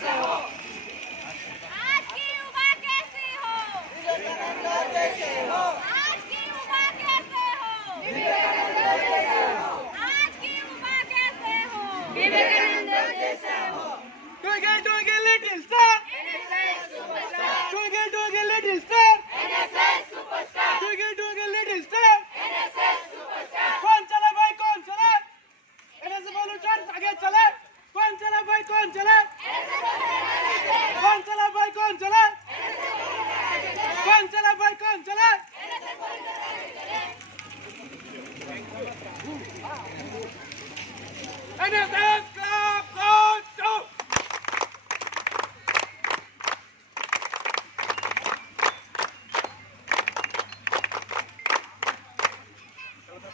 जैसे हो। आज की युवा कैसी हो? विवेकानंद जैसे हो। आज की युवा कैसे हो? विवेकानंद जैसे हो। आज की युवा कैसे हो? विवेकानंद जैसे हो। Twinkle little star, NSS superstar, twinkle little star, NSS superstar, twinkle little star. NSS superstar. कौन चला भाई कौन चला? NSS वॉलंटियर्स आगे चले। कौन चला भाई कौन चला? कौन चला भाई कौन चला? कौन चला भाई कौन चला? NSS